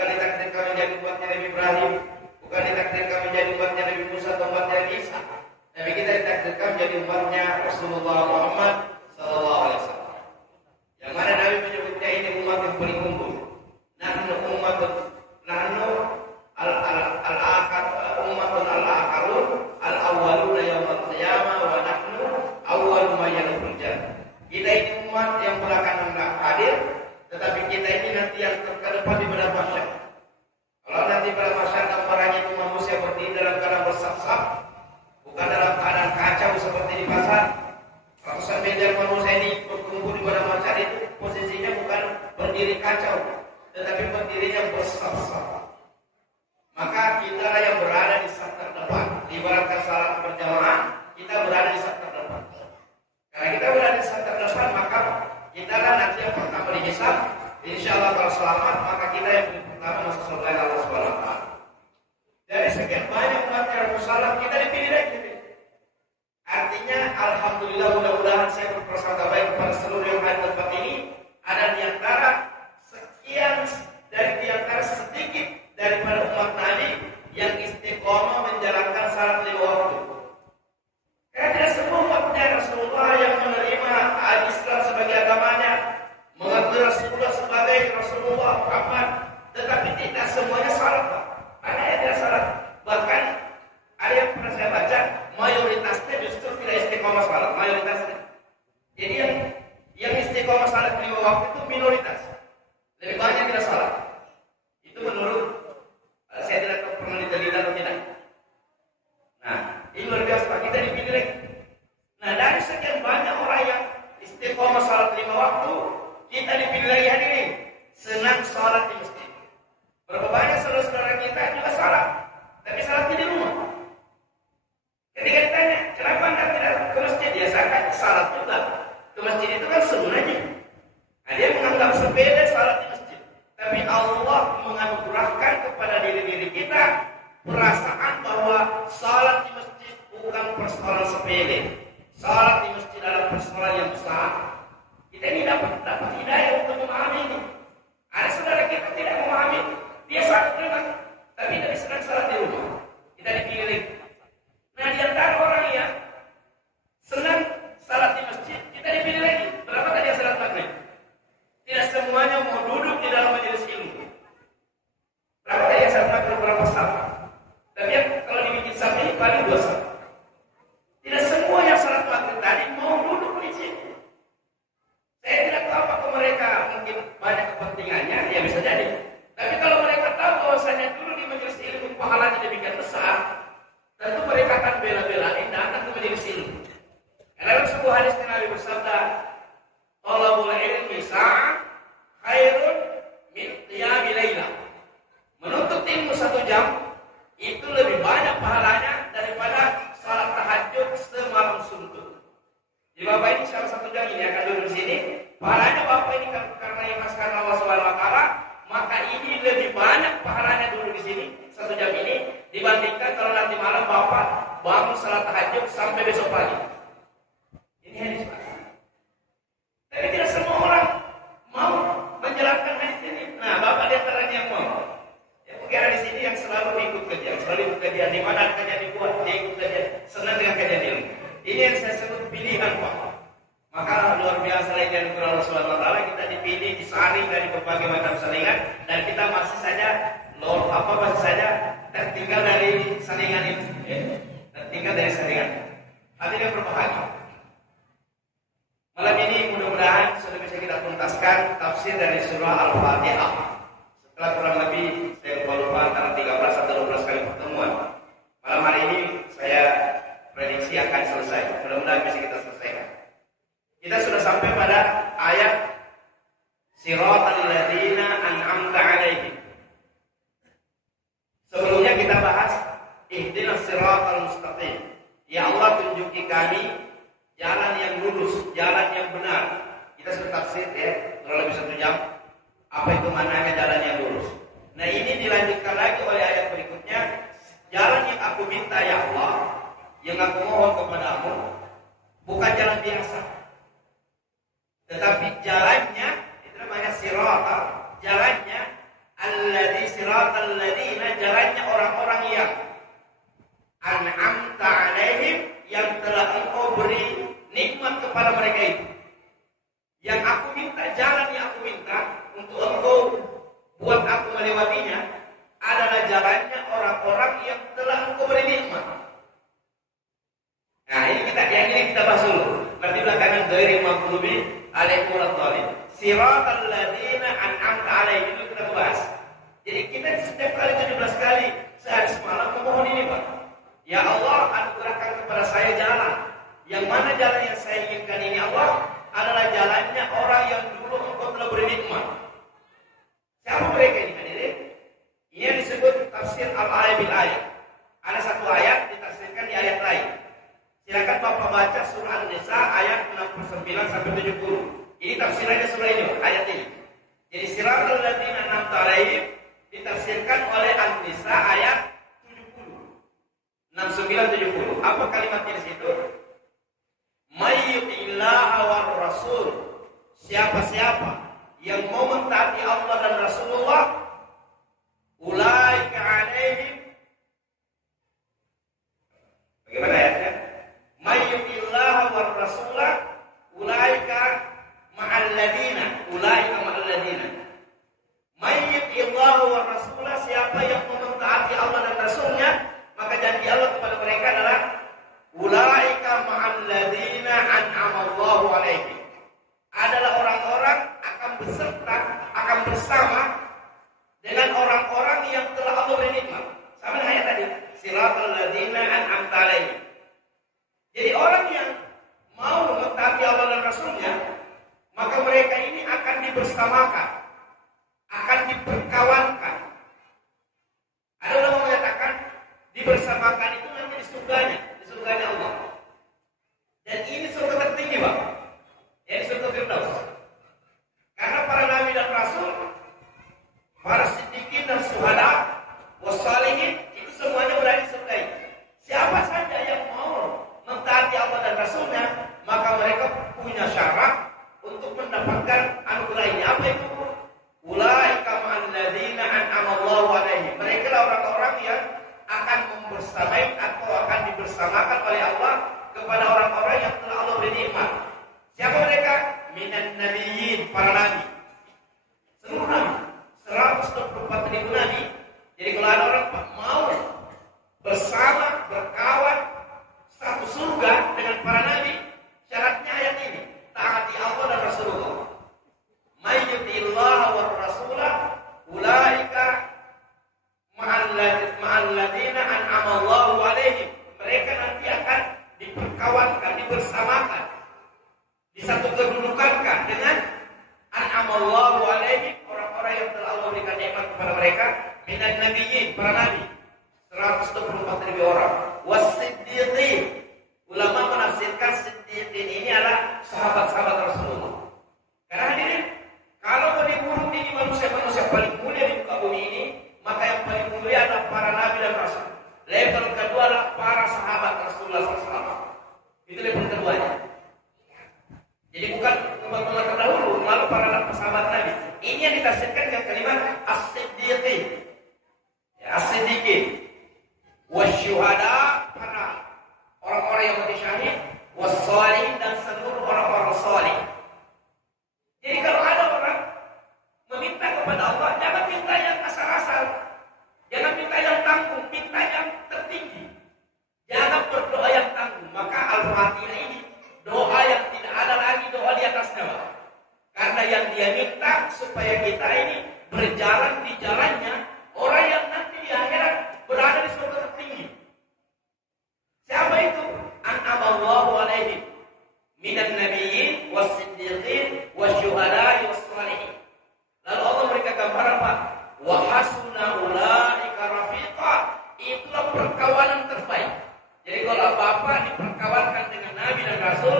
Bukan ditakdirkan menjadi umatnya Nabi Ibrahim, bukan ditakdirkan menjadi umatnya Nabi Musa, istiqomah menjalankan salat 5 waktu. Karena tidak semua umatnya Rasulullah yang menerima Islam sebagai agamanya, mengaku Rasulullah sebagai Rasulullah Muhammad, tetapi tidak semuanya salat, Pak. Ada yang tidak salat. Bahkan ada yang pernah saya baca, mayoritasnya justru tidak istiqomah salat, mayoritasnya. Jadi yang istiqomah salat 5 waktu itu minoritas. Lebih banyak tidak salat. Itu menurut saya tidak tahu pernah diteliti atau tidak. Nah, ini luar biasa, Pak. Kita dipilih lagi. Nah, dari sekian banyak orang yang istiqomah salat 5 waktu, kita dipilih lagi hadirin. Senang salat di masjid. Berapa banyak saudara-saudara kita juga salat, tapi salatnya di rumah. Ketika ditanya, kenapa anda tidak ke masjid? Ya saya kan salat juga. Ke masjid itu kan sunnahnya. Nah, dia menganggap sepele salat di masjid. Tapi Allah menganugerahkan kepada diri-diri kita perasaan bahwa salat di masjid bukan persoalan sepele. Salat di masjid adalah persoalan yang besar. Kita ini dapat hidayah untuk memahami ini. Ada saudara kita tidak memahami. Dia salat memang, tapi tidak sedang salat di rumah. Kita dipilih. Nah, di antara orang yang senang salat di masjid, kita dipilih lagi. Berapa tadi yang salat maghrib? Tidak semuanya mau duduk di dalam majelis ilmu. Berapa tadi yang salat maghrib? Berapa saf? Tapi kalau dibikin saf ini paling 2 saf. Tidak semua yang salat maghrib tadi mau duduk di sini. Saya tidak tahu apakah mereka mungkin banyak kepentingannya, ya bisa jadi. Tapi kalau mereka tahu bahwasanya dulu di majelis ilmu pahalanya demikian besar, tentu mereka akan bela-belain datang ke majelis ilmu. Dalam sebuah hadis Nabi bersabda, "Talabul ilmi sa'ah khairun min qiyamil lailah." Menuntut ilmu 1 jam itu lebih banyak pahalanya daripada salat tahajud semalam suntuk. Jadi Bapak ini salah 1 jam ini akan duduk di sini. Pahalanya Bapak ini karena ikhlaskan Allah Subhanahu wa taala, maka ini lebih banyak pahalanya duduk di sini 1 jam ini dibandingkan kalau nanti malam Bapak bangun salat tahajud sampai besok pagi. Ini hadis Pak. Tapi tidak semua orang mau menjalankan hadis ini. Nah, Bapak di antaranya yang mau. Ya, mungkin ada di sini yang selalu ikut kajian, selalu ikut kajian. Di mana kajian dibuat, dia ikut kajian, senang dengan kajian ilmu. Ini yang saya sebut pilihan Pak. Maka luar biasa lagi yang Allah Subhanahu wa taala, kita dipilih, disaring dari berbagai macam saringan, dan kita masih saja tertinggal dari saringan itu. Ya. Tertinggal dari saringan. Hadirin berbahagia. Malam ini mudah-mudahan sudah bisa kita tuntaskan tafsir dari surah Al-Fatihah. Setelah kurang lebih saya lupa antara 13 atau 12 kali pertemuan. Malam hari ini saya prediksi akan selesai. Mudah-mudahan bisa kita selesaikan. Kita sudah sampai pada ayat Siratal ladzina an'amta 'alaihim. Sebelumnya kita bahas ihdinas siratal mustaqim. Ya Allah, tunjuki kami jalan yang lurus, jalan yang benar. Kita sudah tafsir ya, kurang lebih 1 jam. Apa itu maknanya jalan yang lurus? Nah, ini dilanjutkan lagi oleh ayat berikutnya. Jalan yang aku minta ya Allah, yang aku mohon kepadamu, bukan jalan biasa, tetapi jalannya itu namanya siratal. Jalannya siratal ladzina, jalannya orang-orang yang an'amta 'alaihim, yang telah Engkau beri nikmat kepada mereka itu. Yang aku minta, jalan yang aku minta untuk Engkau buat aku melewatinya adalah jalannya orang-orang yang telah Engkau beri nikmat. Nah, ini kita bahas dulu. Nanti belakangan dari maghdubi alaihim waladhdallin. Siratal ladzina an'amta 'alaihim itu kita bahas. Jadi kita setiap kali 17 kali sehari semalam memohon ini, Pak. Ya Allah, anugerahkan kepada saya jalan. Yang mana jalan yang saya inginkan ini Allah adalah jalannya orang yang dulu Engkau telah beri nikmat. Siapa mereka ini hadirin? Ini yang disebut tafsir al-ayat bil ayat. Ada 1 ayat ditafsirkan di ayat lain. Silakan Bapak baca surah An-Nisa ayat 69 sampai 70. Ini tafsirannya surah ini, ayat ini. Jadi siratal ladzina an'amta 'alaihim ditafsirkan oleh An-Nisa ayat 69-70. Apa kalimatnya di situ? May yuti'illaha war rasul. Siapa-siapa yang mau mentaati Allah dan Rasulullah, ulaika 'alaihim siratal ladzina an'amta 'alaihim. Jadi orang yang mau mentaati Allah dan Rasulnya, maka mereka ini akan dibersamakan, akan diperkawankan. Ada ulama mengatakan dibersamakan itu nanti di surganya Allah. Dan ini surga tertinggi, Pak. Yaitu surga Firdaus. Karena para nabi dan rasul, para siddiqin dan syuhada, wassalihin, itu semuanya berada di surga ini. Siapa saja yang mau mentaati Allah dan Rasulnya, maka mereka punya syarat untuk mendapatkan anugerah ini. Apa itu? Ulaika ma'al ladzina an'ama Allahu 'alaihim. Mereka lah orang-orang yang akan membersamai atau akan dibersamakan oleh Allah kepada orang-orang yang telah Allah beri nikmat. Siapa mereka? Minan nabiyyin, para nabi. Seluruh nabi, 124.000 nabi. Jadi kalau ada orang mau bersama, berkawan satu surga dengan para nabi, syaratnya ayat ini, taati Allah dan Rasulullah. May yuti'illaha war rasulah ulaika ma'al ladzina an'ama Allahu 'alaihim. Mereka nanti akan diperkawankan, dibersamakan, disatu kedudukankan dengan an'ama Allahu 'alaihim, orang-orang yang telah Allah berikan nikmat kepada mereka, minan nabiyyin, para nabi, 124.000 orang. Was-siddiqin, ulama menafsirkan siddiqin ini adalah sahabat-sahabat Rasulullah. Karena hadirin, kalau mau diburuk ini manusia-manusia paling mulia di muka bumi ini, maka yang paling mulia adalah para nabi dan rasul. Level kedua adalah para sahabat Rasulullah SAW. Itu level keduanya. Jadi bukan umat-umat terdahulu, lalu para sahabat nabi. Ini yang ditafsirkan dengan kalimat as-siddiqin. Ya, as-siddiqin. Wasyuhada, para orang-orang yang mati syahid, wassalihin, dan seluruh orang-orang salih. Jadi kalau ada orang meminta kepada Allah, jangan minta yang asal-asal, jangan minta yang tanggung, minta yang tertinggi. Jangan berdoa yang tanggung. Maka Al-Fatihah ini doa yang tidak ada lagi doa di atasnya, Pak. Karena yang dia minta supaya kita ini berjalan di jalannya orang yang nanti di akhirat berada di surga tertinggi. Siapa itu? An'amallahu 'alaihim minan nabiyyin was-siddiqin wasyuhada'i was-shalihin. Lalu Allah memberikan gambaran, Pak, wa hasuna ulaika rafiqa. Itulah perkawanan terbaik. Jadi kalau Bapak diperkawankan dengan Nabi dan Rasul,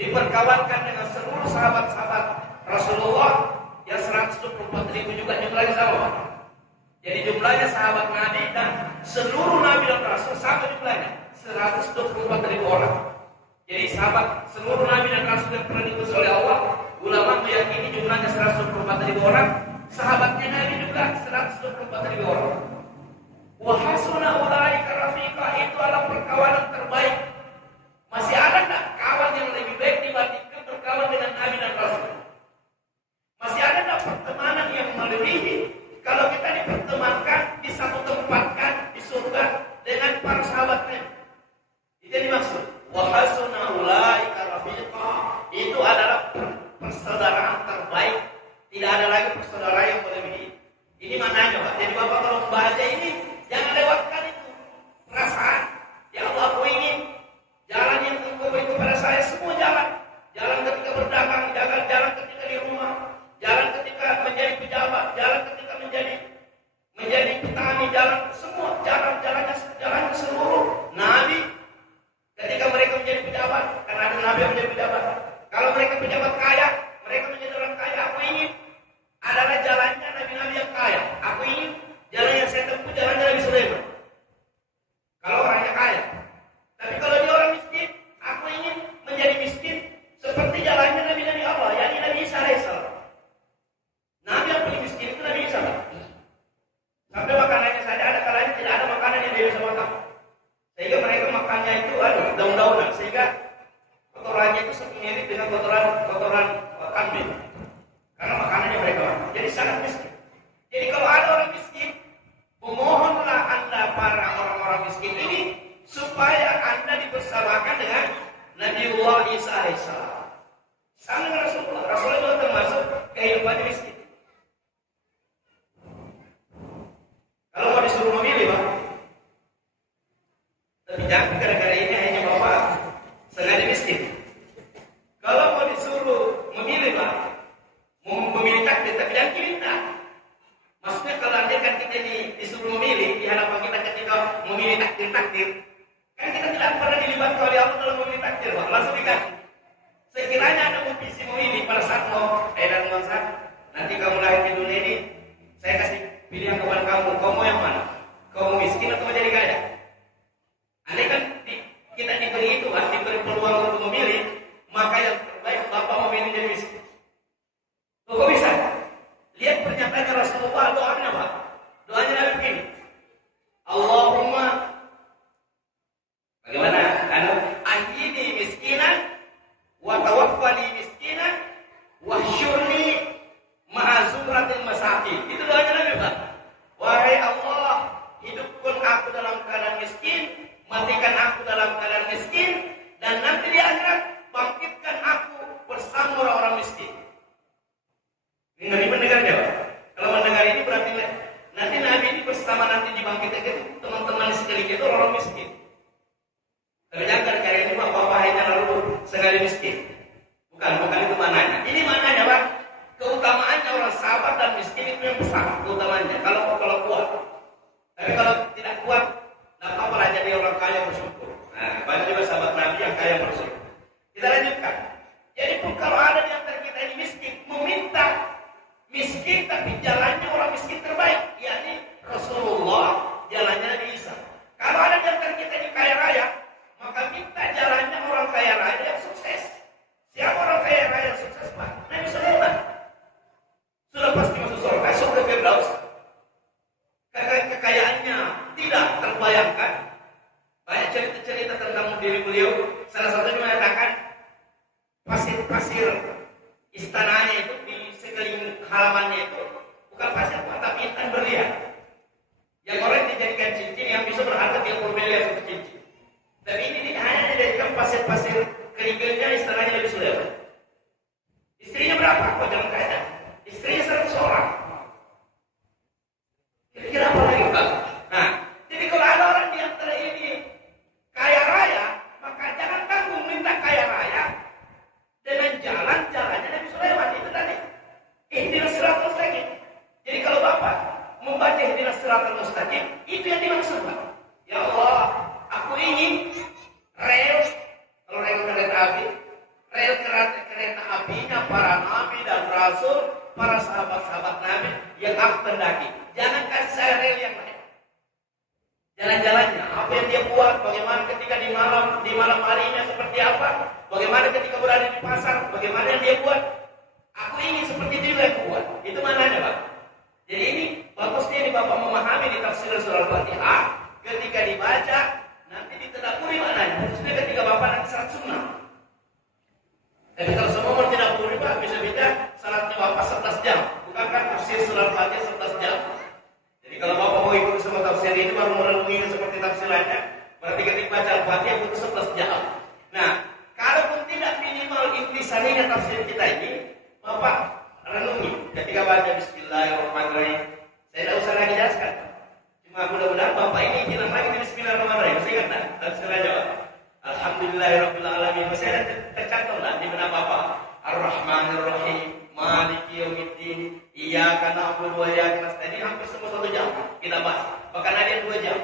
diperkawankan dengan seluruh sahabat-sahabat Rasulullah yang 124.000 juga jumlahnya sama, Pak. Jadi jumlahnya sahabat Nabi dan seluruh Nabi dan Rasul sama jumlahnya, 124.000 orang. Jadi sahabat seluruh Nabi dan Rasul yang pernah diutus oleh Allah, ulama meyakini jumlahnya 124.000 orang, sahabatnya Nabi juga 124.000 orang. Wa hasuna ulaika rafiqa, itu adalah perkawanan terbaik. Masih ada tak kawan yang lebih baik dibandingkan berkawan dengan Nabi dan Rasul? Masih ada tak pertemanan yang melebihi kalau kita dipertemankan, disatu tempatkan di surga dengan para sahabatnya? Itu yang dimaksud. Wa hasuna ulaika rafiqa, itu adalah persaudaraan terbaik. Tidak ada lagi persaudaraan yang melebihi. Ini maknanya, Pak. Jadi Bapak kalau membaca ini, jangan lewatkan itu perasaan. Ya Allah, aku ingin jalan yang Engkau beri kepada saya, semua jalan. Jalan ketika berdagang, jalan ketika di rumah, jalan ketika menjadi pejabat, jalan ketika menjadi petani, jalan semua jalan seluruh Nabi. Ketika mereka menjadi pejabat, karena ada Nabi yang menjadi pejabat. Kalau mereka pejabat kaya, mereka menjadi orang kaya. Aku ingin adalah jalannya Nabi-Nabi yang kaya. Aku ingin jalan yang saya tempuh, jalannya Nabi Sulaiman. Kalau orangnya kaya. Tapi kalau dia orang miskin, aku ingin menjadi miskin seperti jalannya Nabi-Nabi Allah, yakni Nabi Isa alaihissalam. Nabi yang paling miskin itu Nabi Isa. Sampai makanannya saja ada kalanya tidak ada makanan yang dia bisa makan. Sehingga mereka makannya itu daun-daunan, sehingga kotorannya itu mirip dengan kotoran kambing. Karena makanannya mereka makan. Jadi sangat miskin. Jadi kalau ada orang miskin, memohonlah Anda para orang-orang miskin ini supaya Anda dibersamakan dengan Nabiullah Isa alaihissalam. Sama dengan Rasulullah. Rasulullah juga termasuk kehidupan miskin. Kalau mau disuruh memilih, Pak, Tapi jangan gara-gara ini akhirnya bapak sengaja miskin. Kalau mau disuruh memilih Pak, mau memilih takdir, tapi jangan kita. Maksudnya kalau andai kan kita ini disuruh memilih di hadapan kita ketika memilih takdir, kan kita tidak pernah dilibatkan oleh Allah dalam memilih takdir, Pak. Langsung dikasih. Sekiranya ada visi memilih pada saat mau, dan bangsa, nanti kamu lahir di dunia ini, saya kasih pilihan kepada kamu mau yang mana? Kau mau miskin atau mau jadi kaya? Andai kan kita diberi itu, diberi peluang untuk memilih, maka yang terbaik Bapak memilih jadi miskin. Kok bisa? Lihat pernyataannya Rasulullah, doanya Pak. Doanya Nabi begini. Allahumma, bagaimana? Ahyini miskinan, wa tawaffani miskinan, wahsyurni ma'a zumratil masakin. Itu doanya Nabi Pak. Wahai Allah, hidupkan aku dalam keadaan miskin, matikan aku dalam keadaan miskin, dan nanti di akhirat bangkitkan aku bersama orang-orang miskin. Ini Nabi mendengarnya, Pak. Kalau mendengar ini berarti nanti Nabi ini bersama nanti dibangkitkan itu teman-teman sekeliling itu orang miskin. Tapi jangan gara-gara ini Bapak akhirnya lalu sengaja miskin. Bukan itu maknanya. Ini maknanya Pak. Keutamaannya orang sabar dan miskin itu yang besar keutamaannya. Kalau kuat. Tapi kalau tidak kuat, tidak apa-apa jadi orang kaya bersyukur. Nah, banyak juga sahabat Nabi yang kaya bersyukur. Kita lanjutkan. Jadi pun kalau ada di antara kita ini miskin, meminta miskin tapi jalannya orang miskin terbaik, yakni Rasulullah, jalannya Nabi Isa. Kalau ada di antara kita ini kaya raya, maka minta jalannya orang kaya raya yang sukses. Siapa orang kaya raya yang sukses Pak? Nabi Sulaiman. Sudah pasti masuk surga, surga Firdaus. Kekayaannya tidak terbayangkan. Banyak cerita-cerita tentang diri beliau. Salah satunya mengatakan pasir-pasir istananya itu di sekeliling halamannya itu bukan pasir tapi intan berlian. Yang orang dijadikan cincin yang bisa berharga 30 miliar satu cincin. Tapi ini hanya dijadikan pasir-pasir kerikilnya istananya Nabi Sulaiman. Istrinya berapa? Kok jangan kaya? Istrinya 100 orang. Kira-kira apa lagi Pak? Nah, jadi kalau ada orang di antara ini kaya raya, maka jangan tanggung minta kaya raya dengan jalannya Nabi Sulaiman itu tadi. Ihdinas siratal mustaqim. Jadi kalau Bapak membaca ihdinas siratal mustaqim, itu yang dimaksud Pak. Ya Allah, aku ingin rel, kalau rel kereta api, rel kereta apinya para nabi dan rasul, para sahabat-sahabat Nabi yang aku pendaki. Jangan kasih saya rel yang lain. Jalan-jalannya, apa yang dia buat, bagaimana ketika di malam harinya seperti apa, bagaimana ketika berada di pasar, bagaimana yang dia buat. Aku ingin seperti itu yang buat. Itu mananya Pak. Jadi ini bagusnya ini Bapak memahami di tafsir surah Al-Fatihah, ketika dibaca nanti ditadaburi maknanya. Maksudnya ketika Bapak nanti salat sunnah. Tapi kalau semua orang tidak boleh Pak, bisa-bisa salatnya Bapak 11 jam. Bukankah tafsir surah Al-Fatihah 11 jam? Jadi kalau Bapak mau ikut sama tafsir ini baru merenungi seperti tafsir lainnya, berarti ketika baca Al-Fatihah butuh 11 jam. Nah, kalaupun tidak minimal intisarinya tafsir kita ini, Bapak renungi ketika baca Bismillahirrahmanirrahim. Saya tidak usah lagi jelaskan. Cuma mudah-mudahan Bapak ini bilang lagi di Bismillahirrahmanirrahim. Masih ingat tak? Tafsir aja Pak. Alhamdulillahirrahmanirrahim. Masih ada tercatat lah di benak Bapak. Ar-Rahmanirrahim. Maliki yaumiddin. Iyyaka na'budu wa iyyaka nasta'in. Hampir semua 1 jam kita bahas. Bahkan ada yang 2 jam.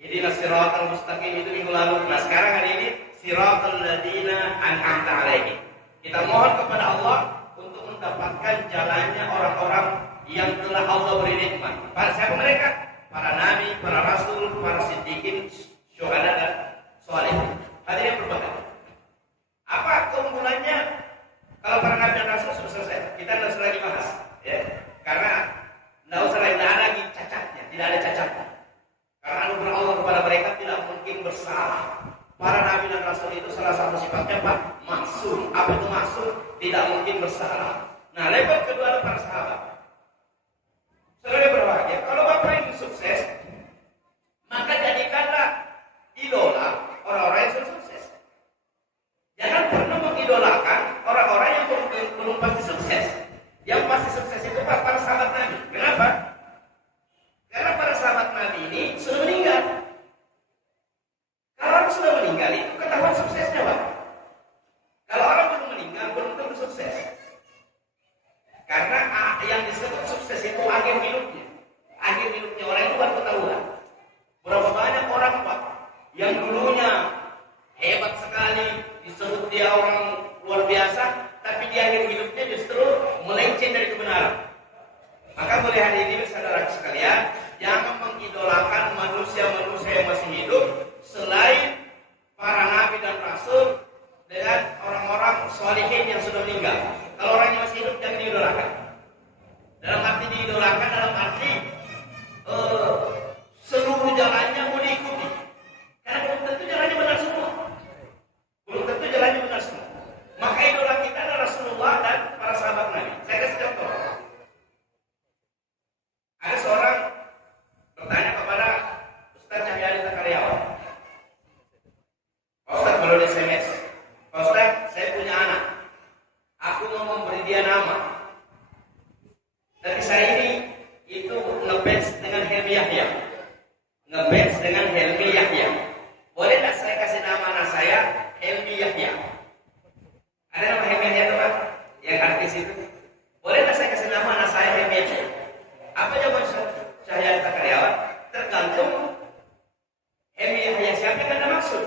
Ihdinas siratal mustaqim itu minggu lalu. Nah sekarang hari ini siratal ladzina an'amta 'alaihim. Kita mohon kepada Allah untuk mendapatkan jalannya orang-orang yang telah Allah beri nikmat. Para siapa mereka? Para nabi, para rasul, para siddiqin, syuhada dan sholihin. Hadirin berbahagia. Apa keunggulannya? Kalau para nabi dan rasul sudah selesai, kita tidak usah lagi bahas, ya. Karena tidak usah lagi, tidak ada lagi cacatnya, tidak ada cacatnya. Karena anugerah Allah kepada mereka tidak mungkin bersalah. Para nabi dan rasul itu salah satu sifatnya Pak, maksum. Apa itu maksum? Tidak mungkin bersalah. Nah, level kedua adalah para sahabat. Saudara berbahagia, kalau Bapak ingin sukses, maka jadikanlah idola orang-orang yang sudah sukses. Jangan pernah mengidolakan orang-orang yang belum pasti sukses. Yang pasti sukses itu Pak, para sahabat Nabi. Kenapa? Karena para sahabat Nabi ini sudah meninggal. yang dulunya hebat sekali, disebut dia orang luar biasa, tapi di akhir hidupnya justru melenceng dari kebenaran. Maka melihat ini, saudara sekalian, jangan mengidolakan manusia-manusia yang masih hidup selain para nabi dan rasul dengan orang-orang sholihin yang sudah meninggal. Kalau orang yang masih hidup jangan diidolakan. Dalam arti diidolakan, dalam arti seluruh jalannya mau diikuti. Karena belum tentu jalannya benar semua. Belum tentu jalannya benar semua. Maka idola kita adalah Rasulullah dan para sahabat Nabi. Saya kasih contoh. Ada seorang bertanya kepada Ustaz Cahyadi Karyawan. Ustaz, kalau di SMS, Ustaz, saya punya anak. Aku mau memberi dia nama. Tapi saya ini itu ngefans dengan Helmi Yahya. Ngefans dengan Helmi Yahya. Boleh tak saya kasih nama anak saya Helmi Yahya? Ada nama Helmi Yahya itu Pak? Yang artis itu. Boleh tak saya kasih nama anak saya Helmi Yahya? Apa jawaban saya Karyawan? Tergantung Helmi Yahya siapa yang Anda maksud.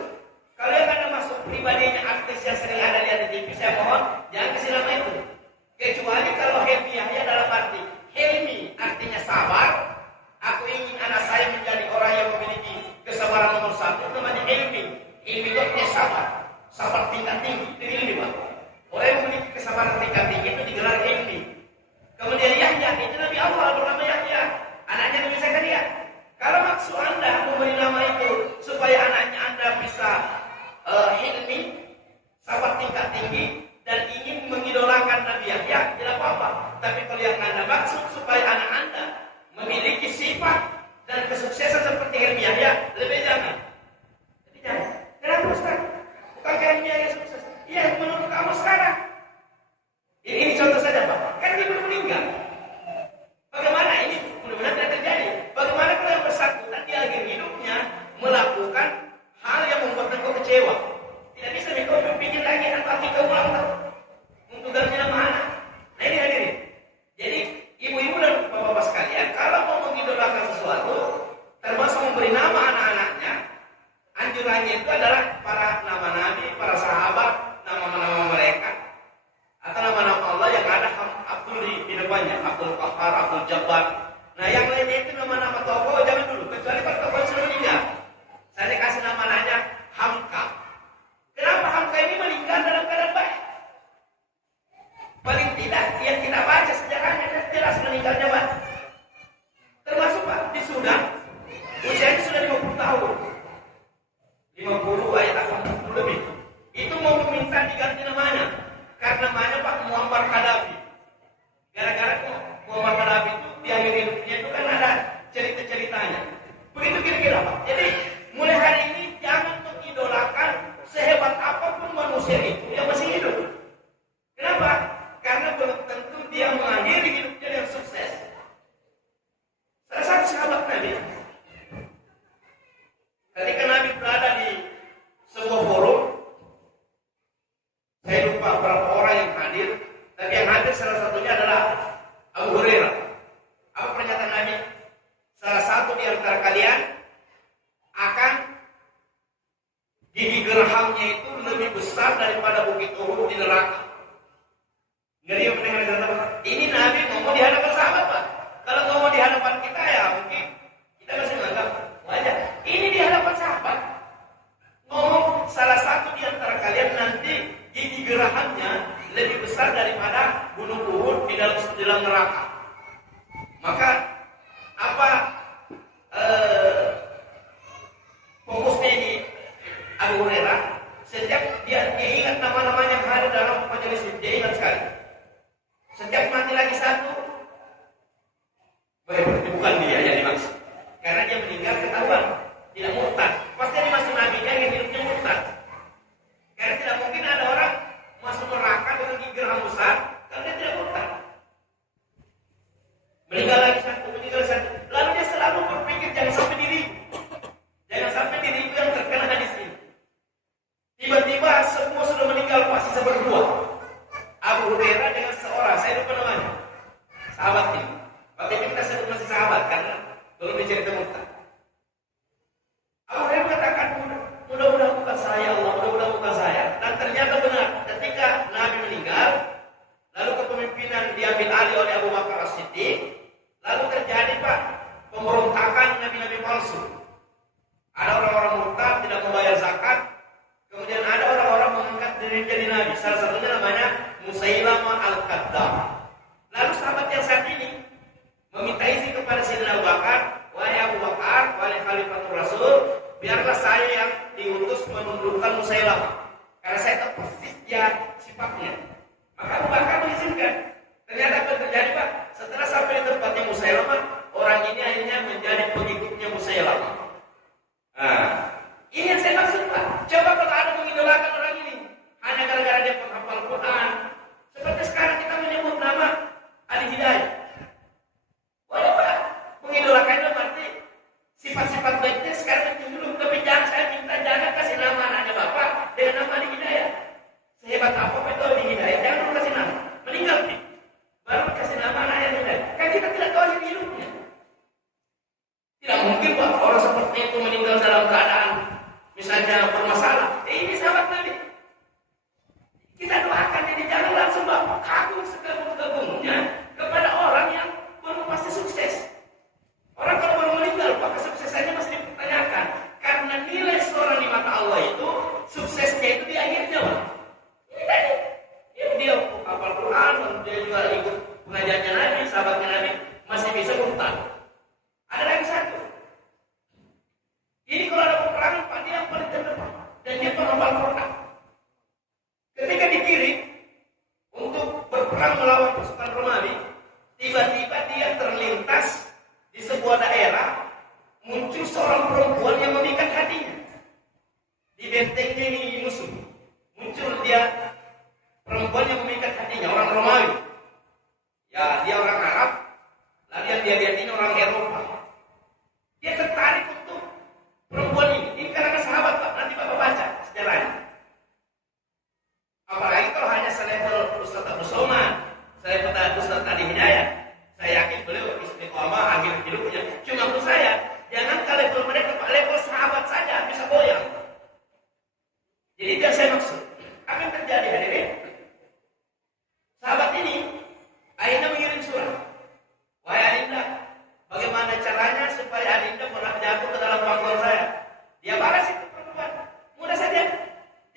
Kalau yang Anda maksud pribadinya artis yang sering ada di TV, saya mohon jangan kasih nama itu. Kecuali kalau Helmi Yahya dalam arti Helmi artinya sabar. Aku ingin anak saya menjadi orang yang memiliki kesabaran nomor 1. Namanya Helmi. Helmi itu artinya sabar. Sabar tingkat tinggi. Itu ini Pak. Orang yang memiliki kesabaran tingkat tinggi itu digelar Helmi. Kemudian Yahya itu Nabi Allah bernama Yahya. Anaknya Nabi Zakaria. Kalau maksud Anda memberi nama itu supaya anaknya Anda bisa Hilmi, sabar tingkat tinggi, dan ingin mengidolakan Nabi Yahya, tidak apa-apa. Tapi kalau yang Anda maksud supaya anak Anda memiliki sifat dan kesuksesan seperti Helmi Yahya, lebih jangan. Lebih jangan. Kenapa Ustaz? Bukan Helmi Yahya sukses? Iya, menurut kamu sekarang. Ini contoh saja Pak. Kan dia belum meninggal. Bagaimana ini mudah-mudahan tidak terjadi? Bagaimana kalau yang bersangkutan di akhir hidupnya melakukan hal yang membuat engkau kecewa? Tidak bisa engkau berpikir lagi atau kita ulang untuk ganti nama anak. Nah ini hadirin. Jadi ibu-ibu dan bapak-bapak sekalian, kalau mau mengidolakan sesuatu, termasuk memberi nama anak-anaknya, anjurannya itu adalah para nama nabi, para sahabat, nama-nama mereka, atau nama-nama Allah yang ada Abdul di depannya, Abdul Qahar, Abdul Jabbar. Nah yang lainnya itu nama-nama tokoh jangan dulu, kecuali kalau tokoh sudah meninggal. Saya kasih nama anaknya Hamka. Kenapa Hamka ini meninggal dalam keadaan baik? Paling tidak yang kita baca sejarahnya jelas meninggalnya Pak. Termasuk Pak di Sudan, usianya sudah 50 tahun. 50 ayat 80 lebih. Itu mau meminta diganti namanya. Karena namanya Pak Muammar Gaddafi. Gara-gara Muammar Gaddafi itu di akhir hidupnya itu kan ada cerita-ceritanya. Begitu kira-kira Pak. Jadi mulai hari ini jangan mengidolakan sehebat apapun manusia itu yang masih hidup. Kenapa? Karena belum tentu dia mengakhiri hidupnya dengan sukses. Salah satu sahabat Nabi, ketika Nabi berada di sebuah forum, saya lupa berapa orang yang hadir, tapi yang hadir salah satunya adalah Abu Hurairah. Apa pernyataan Nabi? Salah satu di antara kalian akan gigi gerhamnya itu lebih besar daripada bukit Uhud di neraka. Ngeri mendengar kata ini Nabi ngomong di hadapan sahabat Pak. Kalau ngomong di hadapan kita ya mungkin kita masih menganggap wajar. Ini di hadapan sahabat ngomong salah satu di antara kalian nanti gigi gerahannya lebih besar daripada gunung Uhud di dalam neraka. Maka apa fokusnya di Abu Hurairah? Setiap dia ingat nama-nama yang ada dalam majelis ini, dia ingat sekali. Setiap mati lagi satu, berarti bukan dia yang dimaksud. Karena dia meninggal ketahuan, tidak murtad. Pasti dia masuk nabinya yang hidupnya murtad. Karena tidak mungkin ada orang masuk neraka dengan gigi gerham besar, kalau dia tidak murtad. Meninggal lagi satu, meninggal satu. Lalu dia selalu berpikir jangan sampai diriku. Jangan sampai diriku yang terkena hadis ini. Tiba-tiba semua sudah meninggal, pasti berdua. Abu Hurairah menundukkan Musailamah. Karena saya tahu persis dia sifatnya. Maka Abu Bakar mengizinkan. Ternyata apa yang terjadi, Pak? Setelah sampai di tempatnya Musailamah, orang ini akhirnya menjadi pengikutnya Musailamah. Nah, ini yang saya maksud, Pak. Coba kalau ada mengidolakan orang ini hanya gara-gara dia penghafal Quran. Seperti sekarang kita menyebut nama Ali Hidayah. Boleh, Pak. Mengidolakan itu berarti sifat-sifat baiknya sekarang itu dulu. Tapi jangan, saya minta jangan kasih nama anaknya Bapak dengan nama Ali Hidayah. Sehebat apa itu Ali Hidayah, jangan dulu kasih nama. Meninggal nih, baru kasih nama anaknya Ali Hidayah. Kan kita tidak tahu hidupnya. Tidak mungkin, Pak, orang seperti itu meninggal dalam keadaan misalnya bermasalah. Ini sahabat Nabi. Kita doakan, jadi jangan langsung Bapak kagum sekagum-kagumnya kepada orang yang belum pasti sukses. Orang kalau baru meninggal, Pak, kesuksesannya masih dipertanyakan. Karena nilai seorang di mata Allah itu, suksesnya itu di akhirnya, Pak. Ini tadi. Dia hafal Quran, dia juga ikut pengajarnya Nabi, sahabatnya Nabi, masih bisa berhutang. Ada lagi satu. Ini kalau ada peperangan, Pak, dia yang paling terdepan. Dan dia penghafal Quran. Ketika dikirim untuk berperang melawan pasukan Romawi, tiba-tiba dia terlintas di sebuah daerah, muncul seorang perempuan yang memikat hatinya. Di bentengnya ini musuh, muncul dia perempuan yang memikat hatinya, orang Romawi. Ya, dia orang Arab, lalu yang dia lihat ini orang Eropa. Dia tertarik untuk perempuan ini. Ini karena sahabat, Pak. Nanti Bapak baca sejarahnya. Apalagi kalau hanya selevel Ustaz Abu Somad, selevel Ustaz Ali Hidayah, saya yakin beliau istiqomah akhir hidupnya. Cuma menurut saya, jangan ke level mereka, Pak, level sahabat saja bisa goyang. Jadi itu yang saya maksud. Apa yang terjadi hadirin? Sahabat ini akhirnya mengirim surat. Wahai Adinda, bagaimana caranya supaya Adinda pernah jatuh ke dalam pangkuan saya? Dia balas itu perempuan. Mudah saja.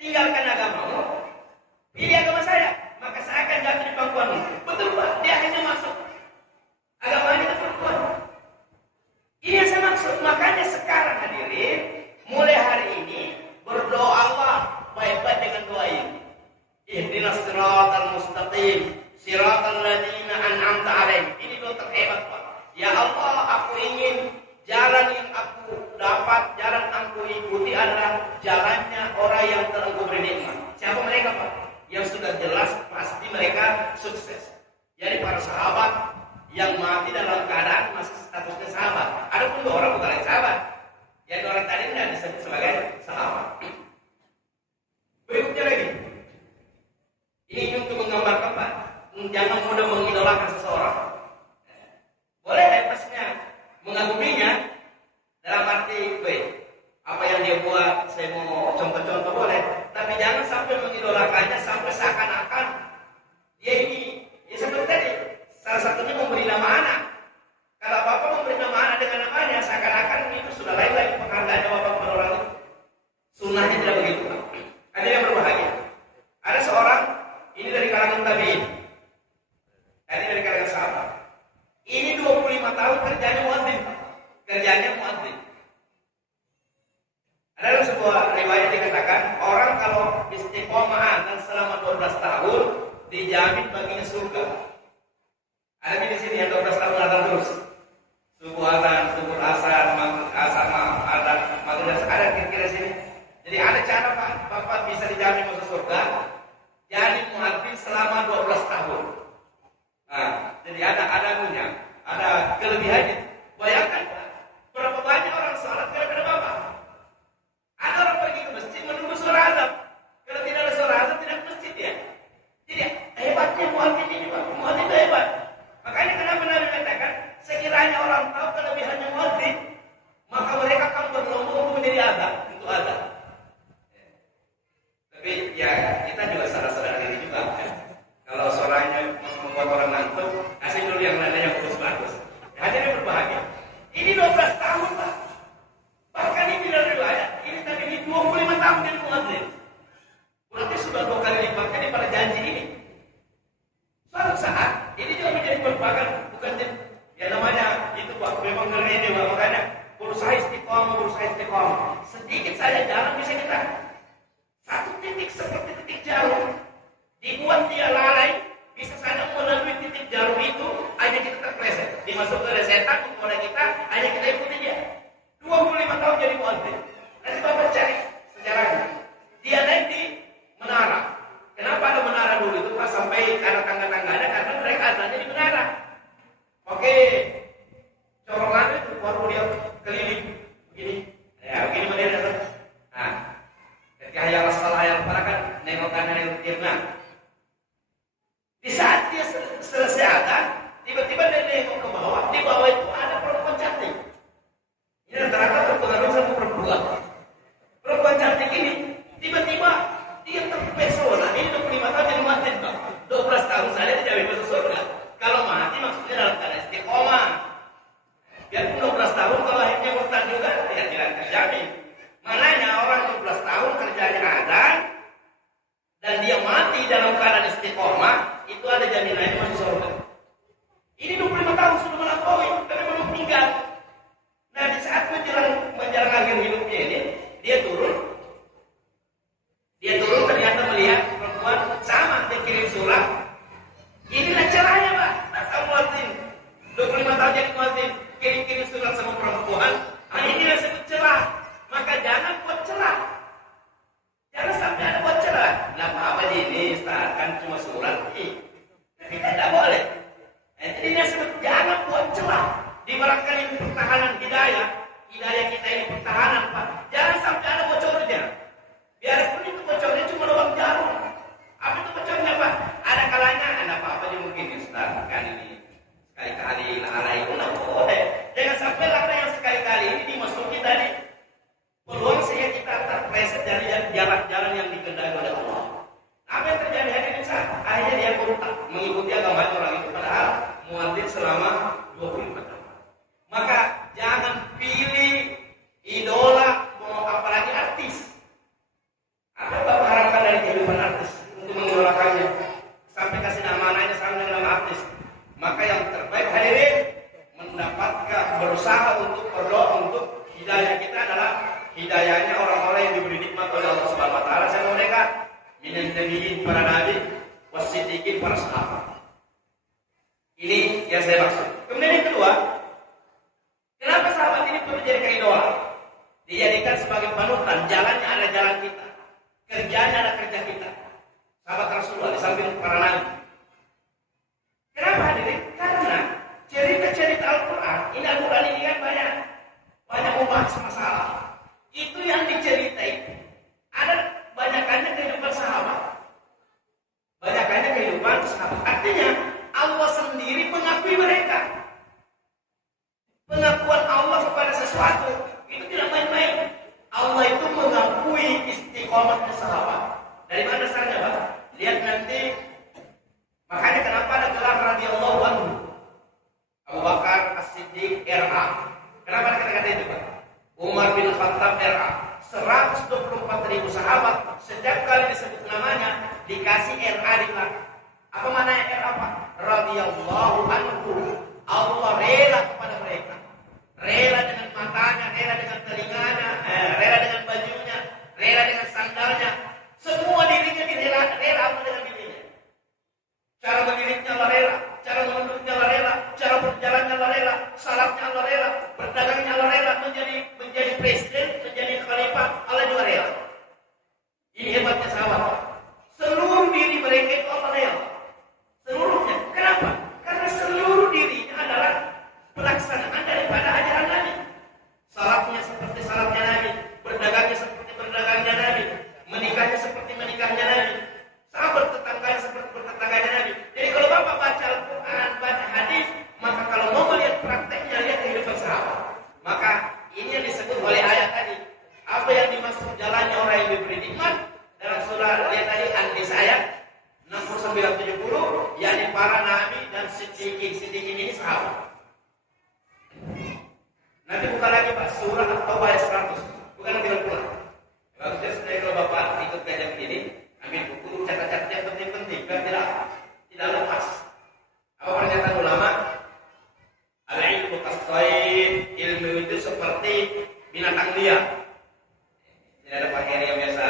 Tinggalkan agamamu, pilih agama saya, maka saya akan jatuh di pangkuanmu. Betul, Pak. Dia akhirnya masuk agamanya ke perempuan. Ini yang saya maksud. Makanya sekarang hadirin, mulai hari ini berdoalah baik-baik dengan doa ini. Ihdinas siratal mustaqim, siratal ladzina an'amta 'alaihim. Ini doa terhebat, Pak. Ya Allah, aku ingin jalan yang aku dapat, jalan aku ikuti adalah jalannya orang yang telah Engkau beri nikmat. Siapa mereka, Pak? Yang sudah jelas pasti mereka sukses. Jadi para sahabat yang mati dalam keadaan masih statusnya sahabat. Ada pun dua orang bukan lagi sahabat. Yang orang tadi tidak disebut sebagai sahabat. Berikutnya lagi. Ini untuk menggambarkan, Pak, jangan mudah mengidolakan seseorang. Boleh lepasnya mengaguminya dalam arti apa yang dia buat, saya mau contoh-contoh boleh, tapi jangan sampai mengidolakannya sampai seakan-akan dia ini, ya seperti tadi, salah satunya memberi nama anak. Kalau Bapak memberi nama anak dengan namanya, seakan-akan itu sudah lain lagi penghargaan Bapak kepada orang itu. Sunnahnya tidak begitu, Pak. Ada yang berbahagia. Ada seorang, ini dari kalangan tabi'in, ini dari kalangan sahabat. Ini 25 tahun kerjanya muadzin, kerjanya muadzin. Ada dalam sebuah riwayat dikatakan, orang kalau istiqomah dan selama 12 tahun dijamin baginya surga. Ada di sini yang 12 tahun azan terus. Subuh azan, subuh asar, ada maghrib, ada kira-kira sini. Jadi ada cara, Pak, Bapak bisa dijamin masuk surga. Jadi muadzin selama 12 tahun. Nah, jadi ada kelebihannya. Bayangkan, Pak, berapa banyak orang salat gara-gara Bapak. Ada orang pergi ke masjid menunggu suara azan. Kalau tidak ada suara azan, tidak ke masjid ya. Jadi hebatnya muadzin ini, Pak. Muadzin itu hebat. Makanya kenapa Nabi katakan, sekiranya orang tahu kelebihannya muadzin, maka mereka akan berlomba untuk menjadi azan, untuk azan. Tapi ya kita juga sadar diri juga. Kalau suaranya membuat orang ngantuk, kasih dulu yang nadanya bagus-bagus. Hadirin berbahagia. Ini 12 tahun, Pak. Bahkan ini dari riwayat, ini tadi 25 tahun jadi muadzin. Berarti sudah 2 kali lipatnya daripada janji ini. Suatu saat, ini juga menjadi berbagai, bukan ya namanya itu, Pak, memang ngeri ini, Pak. Makanya berusaha istiqomah. Sedikit saja jalan bisa kita dibuat dia lalai, bisa saja melalui titik jarum itu, hanya kita terpleset, dimasuk ke setan kepada kita, hanya kita ikuti dia. 25 tahun jadi muadzin. Nanti Bapak cari sejarahnya. Dia naik di menara. Kenapa ada menara dulu itu Pak sampai ada tangga-tangganya? Karena mereka azannya di menara. Oke, corolan itu baru dia keliling begini. Ya begini modern. Nah, ketika hayal salah hayal para kan nengok kanan nengok kiri. Nah, di saat dia selesai azan, tiba-tiba dia nengok ke bawah. Di bawah itu ada perempuan cantik. Ini rata-rata terpengaruh sama perempuan. Perempuan cantik ini tiba-tiba dia terpesona. Ini 25 tahun jadi mati, Pak. 12 tahun saja dia jadi masuk surga. Kalau mati maksudnya dalam keadaan istiqomah. Biarpun 12 tahun kalau akhirnya murtad juga ya tidak terjamin. Mananya orang 12 tahun kerjanya azan dan dia mati dalam keadaan istiqomah, itu ada jaminannya masuk surga. Ini 25 tahun sudah melampaui tapi belum meninggal. Nah di saat menjelang akhir hidupnya ini, dia turun ternyata melihat perempuan sama, dia kirim surat. Inilah caranya Pak, tak muadzin. 25 tahun jadi muadzin, kirim surat sama perempuan. Nah inilah sebut celah. Maka jangan buat celah. Jangan sampai ada buat celah. Nah apa ini, Ustaz, kan cuma surat. Tapi tidak boleh. Jadi ini sebut jangan buat celah. Di barangkali pertahanan hidayah kita ini pertahanan Pak. Jangan sampai ada bocornya. Biarpun itu bocornya cuma lubang jarum. Apa itu bocornya Pak? Ada kalanya ada apa-apa aja mungkin Ustaz. Kan ini sekali-kali lalai itu nggak boleh. Jangan sampai lalai yang sekali-kali ini dimasuki tadi peluang sehingga kita terpleset dari jalan-jalan yang dikendaki oleh Allah. Apa yang terjadi hadirin saat akhirnya dia murtad mengikuti agama orang itu padahal muadzin selama 25 tahun. Maka jangan pilih idola mau apalagi artis. Apa yang Bapak harapkan dari kehidupan artis untuk mengidolakannya? Sampai kasih namanya sama dengan nama artis. Maka yang terbaik hadirin mendapatkan berusaha untuk berdoa untuk hidayah kita adalah hidayahnya orang-orang yang diberi nikmat oleh Allah Subhanahu wa taala sama mereka minan nabiyyin para nabi wasiddiqin para sahabat. Ini yang saya maksud. Kemudian yang kedua, kenapa sahabat ini perlu dijadikan idola? Dijadikan sebagai panutan, jalannya ada jalan kita, kerjanya ada kerja kita. Sahabat Rasulullah di samping para nabi. Kenapa hadirin? Karena cerita-cerita Al-Quran, ini Al-Quran ini kan banyak membahas masalah. Itu yang diceritai. Ada banyakannya kehidupan sahabat. Banyakannya kehidupan sahabat. Artinya Allah sendiri mengakui mereka. Pengakuan Allah kepada sesuatu itu tidak main-main. Allah itu mengakui istiqomahnya sahabat. Dari mana dasarnya, Pak? Lihat nanti. Makanya kenapa ada gelar radhiyallahu anhu. Abu Bakar As-Siddiq RA. Kenapa ada kata-kata itu, Pak? Umar bin Khattab RA. 124.000 sahabat setiap kali disebut namanya dikasih RA di belakang. Apa maknanya RA, Pak? Radhiyallahu anhu. Allah rela kepada mereka. Rela dengan matanya, rela dengan telinganya, rela dengan bajunya, rela dengan sandalnya. Semua dirinya direla, rela apa dengan dirinya. Cara mendirinya Allah rela, cara menunduknya Allah rela, cara berjalannya Allah rela, salatnya Allah rela, berdagangnya Allah rela, menjadi presiden, menjadi khalifah, Allah juga rela. Ini hebatnya sahabat. Seluruh diri mereka itu Allah rela. Seluruhnya. Kenapa? Karena seluruh dirinya adalah pelaksanaan daripada ajaran Nabi. Salatnya seperti salatnya Nabi, berdagangnya seperti berdagangnya Nabi, menikahnya seperti menikahnya Nabi, sahabat tetangganya seperti bertetangganya Nabi. Jadi kalau Bapak baca Al-Quran, baca hadis, maka kalau mau melihat prakteknya, lihat kehidupan sahabat. Maka ini yang disebut oleh ayat tadi. Apa yang dimaksud jalannya orang yang diberi nikmat dalam surah lihat tadi An-Nisa ayat 69-70, yakni para nabi dan siddiqin ini sahabat. Nanti buka lagi Pak surah atau ayat 100, bukan nanti pulang. Bagusnya sebenarnya kalau Bapak ikut kajian ini, ambil buku, catat-catat yang penting-penting, biar tidak lepas. Apa pernyataan ulama? Al-ilmu kastain, ilmu itu seperti binatang liar. Tidak ada pakaian yang biasa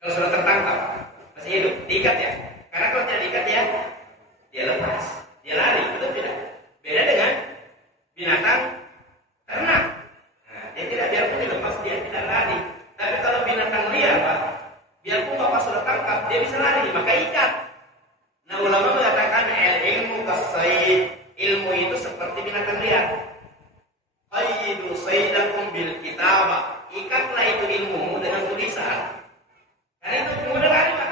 Kalau sudah tertangkap, masih hidup, diikat ya. Karena kalau tidak diikat dia lepas, dia lari, betul tidak? Beda dengan binatang ternak. Nah, dia tidak, biarpun dilepas dia tidak lari. Tapi kalau binatang liar, Pak, biarpun bapak sudah tangkap, dia bisa lari, maka ikat. Nah, ulama mengatakan ilmu kasaid, ilmu itu seperti binatang liar. Qayyidu saydakum bil kitabah. Ikatlah itu ilmu dengan tulisan. Karena itu mudah lari, Pak.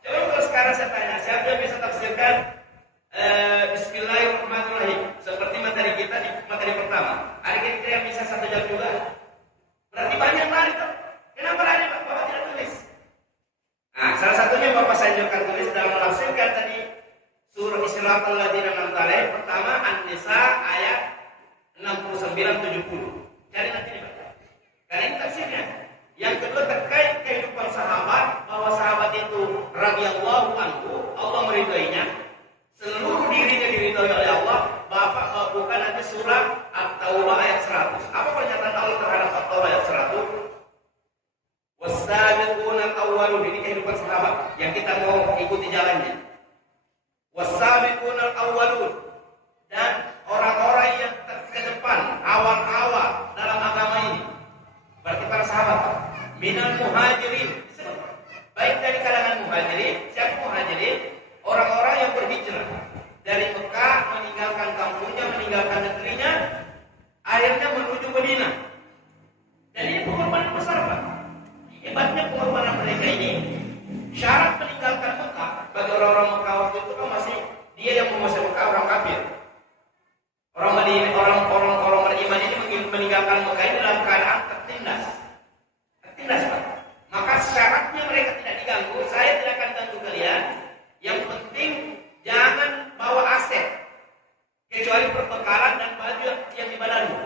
Coba kalau sekarang saya tanya, siapa yang bisa tafsirkan Bismillahirrahmanirrahim seperti materi kita di materi pertama? Ada kira-kira yang bisa 1 jam juga? Berarti banyak lari, Pak. Kenapa lari, Pak? Bapak tidak tulis. Nah, salah satunya Bapak sanjurkan tulis dalam menafsirkan tadi surah Siratal ladzina an'amta 'alaihim. Pertama An-Nisa ayat 69-70. Cari nanti nih, Pak. Karena ini tafsirnya. Yang kedua terkait kehidupan sahabat, bahwa sahabat itu radhiyallahu anhu, Allah meridainya, seluruh dirinya diridai oleh Allah. Bapak bukan nanti surah At-Taubah ayat 100. Apa pernyataan Allah terhadap At-Taubah ayat 100? Was-sabiquna al-awwalun, ini kehidupan sahabat yang kita mau ikuti jalannya. Was-sabiquna al-awwalun, dan orang-orang yang ke depan, awal-awal dalam agama ini. Berarti para sahabat, minal muhajirin, baik dari kalangan muhajirin. Siapa muhajirin? Orang-orang yang berhijrah dari Mekah, meninggalkan kampungnya, meninggalkan negerinya, akhirnya menuju Madinah. Dan ini pengorbanan besar, Pak. Hebatnya pengorbanan mereka ini. Syarat meninggalkan Mekah bagi orang-orang Mekah waktu itu kan masih dia yang menguasai Mekah, orang kafir. Orang Madinah, orang beriman ini meninggalkan Mekah ini dalam keadaan tertindas, Pak. Maka syaratnya mereka tidak diganggu. Saya tidak akan ganggu kalian. Yang penting jangan bawa aset, kecuali perbekalan dan baju yang di badanmu.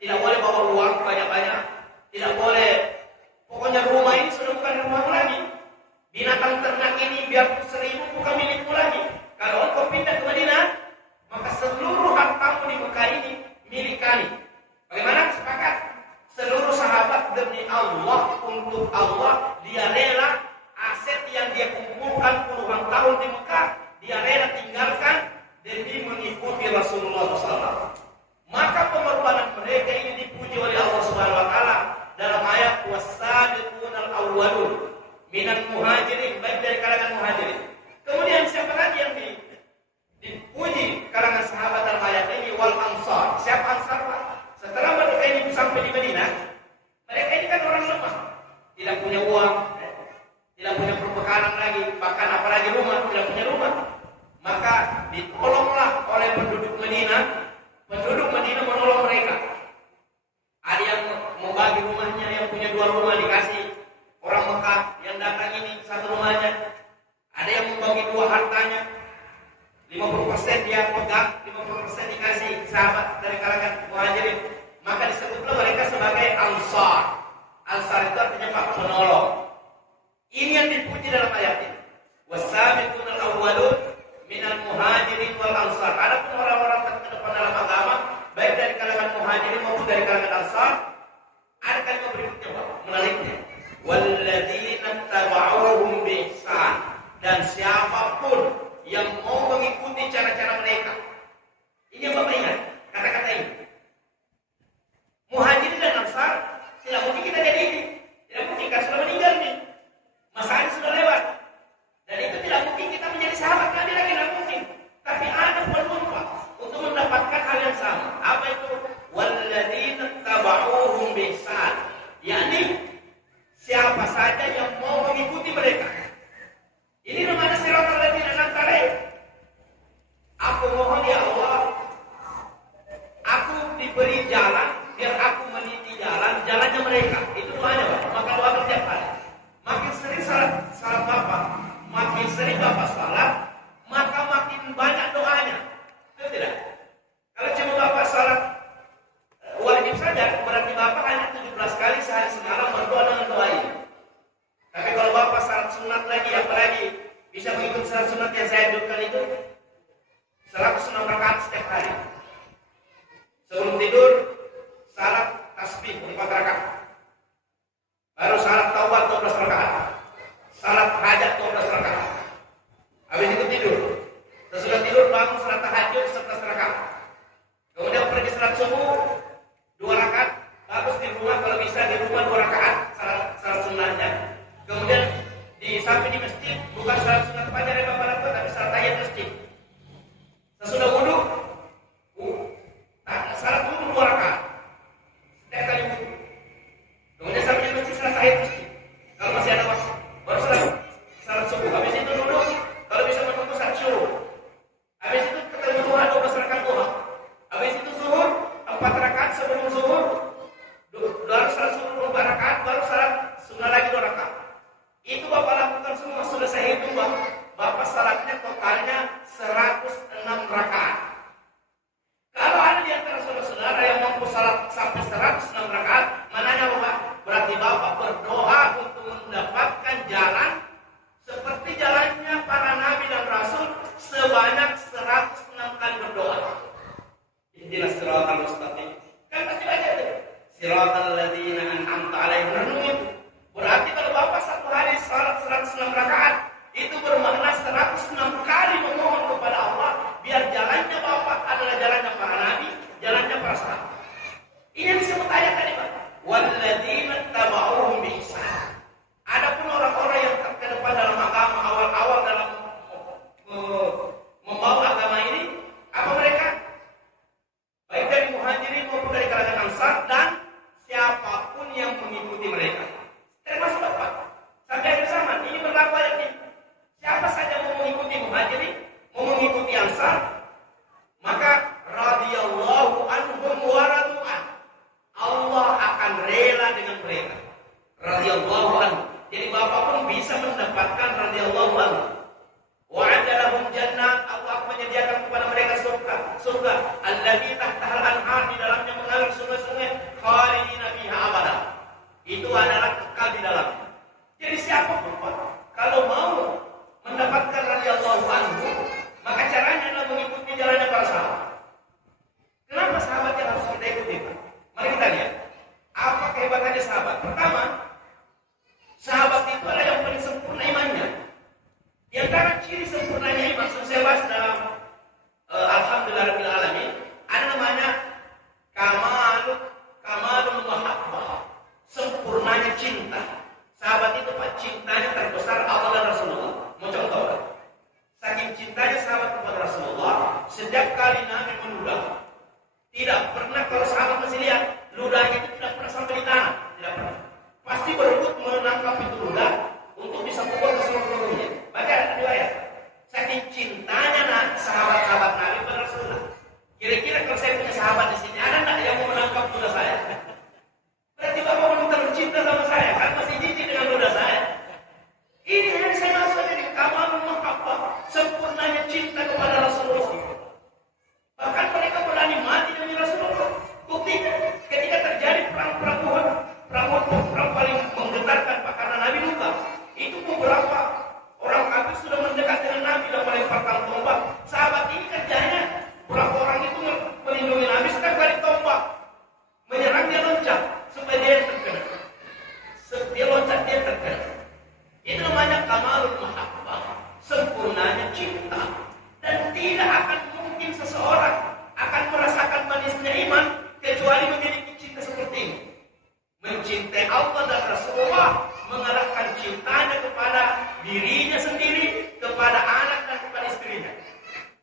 Tidak boleh bawa uang banyak-banyak. Tidak boleh. Pokoknya rumah ini sudah bukan rumahmu lagi. Binatang ternak ini biar 1000 bukan milikmu lagi. Kalau engkau pindah ke Madinah, maka seluruh hartamu di Mekah ini milik kami. Bagaimana? Sepakat? Seluruh sahabat demi Allah, untuk Allah, dia rela aset yang dia kumpulkan puluhan tahun di Mekah, dia rela tinggalkan demi mengikuti Rasulullah SAW. Maka pengorbanan mereka ini dipuji oleh Allah Subhanahu Wa Taala dalam ayat was-sabiqunal awwalun minal muhajirin, baik dari kalangan muhajirin. Kemudian siapa lagi yang dipuji kalangan sahabat dalam ayat ini? Wal ansar. Siapa ansar, Pak? Setelah mereka ini sampai di Madinah, mereka ini kan orang lemah, tidak punya uang, tidak punya perbekalan lagi, bahkan apalagi rumah, tidak punya rumah. Maka ditolonglah oleh penduduk Madinah. Penduduk Madinah menolong mereka. Ada yang mau bagi rumahnya, yang punya 2 rumah dikasih orang Mekah yang datang ini 1 rumahnya. Ada yang membagi 2 hartanya, 50% dia pegang, 50% dikasih sahabat dari kalangan muhajirin. Maka disebutlah mereka sebagai ansar. Ansar itu artinya Pak, menolong. Ini yang dipuji dalam ayat ini. Was-sabiqunal awwalun minal muhajirin wal ansar. Adapun orang-orang terdepan dalam agama, baik dari kalangan muhajirin maupun dari kalangan ansar, ada kalimat berikutnya, Pak, menariknya. Walladzina tabauhum bi ihsan, dan siapapun yang mau mengikuti cara-cara mereka. Ini yang Bapak ingat, kata-kata ini. Muhajirin dan ansar tidak mungkin kita jadi ini. Tidak mungkin, kan sudah meninggal nih. Masanya sudah lewat. Dan itu tidak mungkin kita menjadi sahabat Nabi lagi, tidak mungkin. Tapi ada peluang, Pak, untuk mendapatkan hal yang sama. Apa itu? Walladzina tabauhum bi ihsan. yakni siapa saja yang mau mengikuti mereka. Ini namanya siratal ladzina an'amta 'alaihim. Aku mohon ya Allah, aku diberi jalan biar aku meniti jalannya mereka. Itu doanya, Pak. Maka doa setiap hari. Makin sering salat Bapak, makin sering Bapak salat, maka makin banyak doanya. Betul tidak? Kalau cuma Bapak salat wajib saja, berarti Bapak hanya 17 kali sehari semalam berdoa dengan doa ini. Tapi kalau Bapak salat sunat lagi, apalagi bisa mengikuti salat sunat yang saya anjurkan itu 106 rakaat setiap hari. Sebelum tidur salat tasbih 4 rakaat. Baru salat taubat 12 rakaat. kami di masjid, bukan salat sunat fajar ya Bapak Lato, tapi salat tahiyat masjid. Sesudah wudu, salat wudu 2 rakaat. Setiap kali wudu. Kemudian sampai di masjid salat tahiyat masjid. Kalau masih ada waktu, baru salat subuh. Habis itu duduk, kalau bisa menunggu salat syuruk. Habis itu ketemu duha 12 rakaat duha. Habis itu zuhur 4 rakaat sebelum zuhur. Baru salat subuh 4 rakaat, baru salat sunnah lagi 2 rakaat. Itu Bapak lakukan semua, sudah saya hitung Bapak salatnya totalnya 106 rakaat. Kalau ada di antara saudara-saudara yang mampu salat sampai 106 rakaat, mananya Bapak? Berarti Bapak berdoa untuk mendapatkan jalan seperti jalannya para nabi dan rasul sebanyak 106 kali berdoa. Ihdinas siratal mustaqim. Kan pasti baca itu. Siratal ladzina an'amta 'alaihim itu. Berarti kalau Bapak satu hari salat 106 rakaat, itu bermakna 106 kali memohon kepada Allah biar jalannya Bapak adalah jalannya para nabi, jalannya para sahabat. Ini yang disebut ayat tadi Pak. Walladzina tabauhum bi ihsan. Adapun orang-orang yang terdepan dalam agama awal-awal dalam membawa agama ini, apa mereka? Baik dari muhajirin maupun dari kalangan ansar dan siapapun yang mengikuti mereka. Termasuk Bapak. Sampai akhir zaman ini berlaku ayat ini. Siapa saja mau mengikuti muhajirin, mau mengikuti ansar, maka radhiyallahu anhum wa radu'an. Allah akan rela dengan mereka. Radhiyallahu anhu. Jadi Bapak pun bisa mendapatkan radhiyallahu anhu. Wa'ada lahum jannat, Allah menyediakan kepada mereka surga allati tahtahal anhar, di dalamnya mengalir sungai-sungai khalidina fiha abada. Itu adalah kekal di dalamnya. Jadi siapapun Pak, kalau mau mendapatkan radhiyallahu anhu, maka caranya adalah mengikuti jalannya para sahabat. Kenapa sahabat yang harus kita ikuti Pak? Mari kita lihat apa kehebatannya sahabat. Pertama, sahabat itu adalah yang paling sempurna imannya. Di antara ciri sempurnanya iman, saya bahas dalam Alhamdulillahirabbil alamin, ada namanya kamalul mahabbah, sempurnanya cinta. Sahabat itu Pak, cintanya terbesar Allah dan Rasulullah. Mau contoh Pak? Saking cintanya sahabat kepada Rasulullah, setiap kali Nabi meludah, tidak pernah, kalau sahabat masih lihat, ludahnya itu tidak pernah sampai di tanah, tidak pernah. Pasti berebut menangkap itu ludah untuk bisa pukul ke seluruh tubuhnya. Baca riwayat. Saking cintanya sahabat-sahabat Nabi kepada Rasulullah. Kira-kira kalau saya punya sahabat di sini, ada nggak yang mau menangkap ludah saya? Berarti Bapak belum terlalu cinta sama saya, kan masih jijik dengan ludah saya. Ini yang saya maksud dari kamalul mahabbah, sempurnanya cinta kepada Rasulullah. Bahkan mereka berani mati demi Rasulullah. Buktinya ketika terjadi perang Uhud, perang paling menggetarkan Pak, karena Nabi luka. Itu beberapa orang kafir sudah mendekat dengan Nabi dan melemparkan tombak. Sahabat ini kerjanya, berapa orang itu melindungi Nabi, sedang balik tombak, menyerang, dia loncat supaya dia terkena. Dia loncat, dia terkena. Itu namanya kamalul mahabbah, sempurnanya cinta. Dan tidak akan mungkin seseorang akan merasakan manisnya iman kecuali memiliki cinta seperti ini. Mencintai Allah dan Rasulullah, mengarahkan cintanya kepada dirinya sendiri, kepada anak dan kepada istrinya.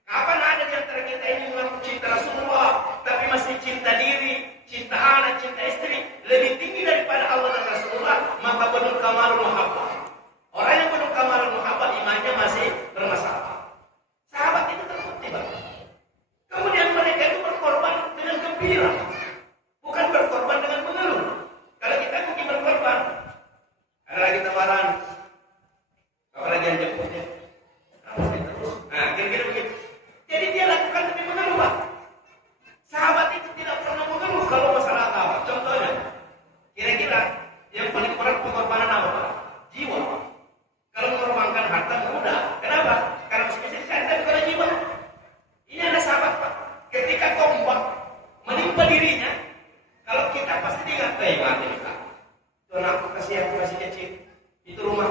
Kapan ada di antara kita ini mengaku cinta Rasulullah, tapi masih cinta diri, cinta anak, cinta istri lebih tinggi daripada Allah dan Rasulullah, maka penuh kamalul mahabbah. Orang yang penuh kamalul mahabbah, imannya masih bermasalah. Sahabat itu terbukti Pak. Kemudian mereka itu berkorban dengan gembira, bukan berkorban dengan mengeluh. Kalau kita mungkin berkorban, ada lagi tawaran, apa lagi yang jemputnya, terus, nah kira-kira begitu. Jadi dia lakukan demi mengeluh Pak. Sahabat itu tidak pernah mengeluh kalau masalah apa. Contohnya, kira-kira yang paling berat pengorbanan apa Pak? Jiwa. Kalau mengorbankan harta mudah. Kenapa? Karena mesti harta bukan jiwa. Ini ada sahabat Pak, ketika tombak menimpa dirinya, kalau kita pasti diingat, mati Pak. Tuhan aku kasih kecil, itu rumah